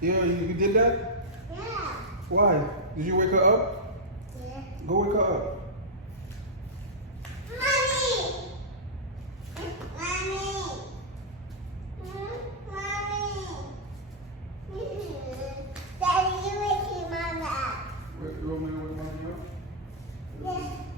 Yeah, you did that? Yeah. Why? Did you wake her up? Yeah. Go wake her up. Mommy. Mommy. Mommy. Daddy, you waking Mama up. Wait, you want me to wake mommy up? Yeah.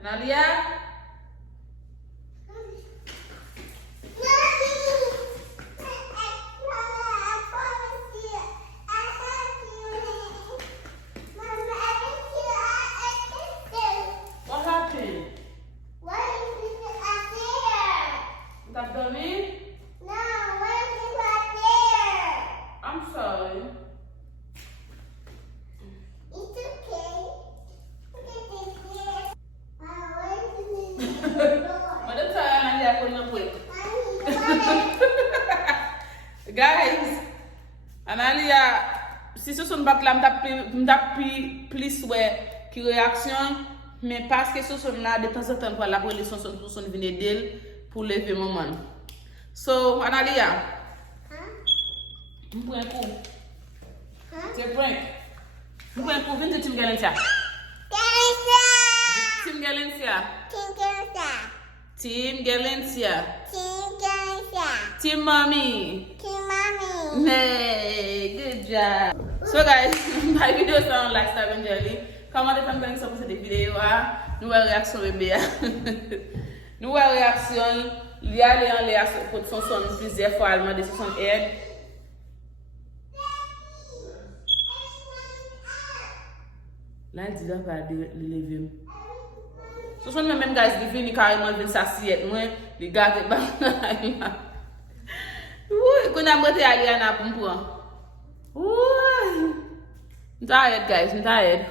Analia? What happened? T'as dormi? I'm sorry. Mother tell Analia couldn't wait. Guys, Analia, si ce sont bat là, m'tap plus ouais qui réaction, mais parce que ce sont là de temps en temps pour la police son venir d'elle pour lever maman. So, Analia, m'prends un coup. C'est prank. M'prends un coup, viens de Team Galentia. Team Galentia. Team Galentia. Team Mommy. Hey, good job. So guys, my video sound like Stephen Jelly. Comment de faire ça pour cette vidéo? Nouvelle réaction bébé. Nouvelle réaction. Il y a les pour son son plusieurs fois allemand de son aide. Là, il dit là pas de lever. Ce sont même guys qui viennent carrément venir s'assiette moi, les gars qui bah. Oui, qu'on a monté à Liana pour me prendre. Oui. I'm tired, guys. I'm tired.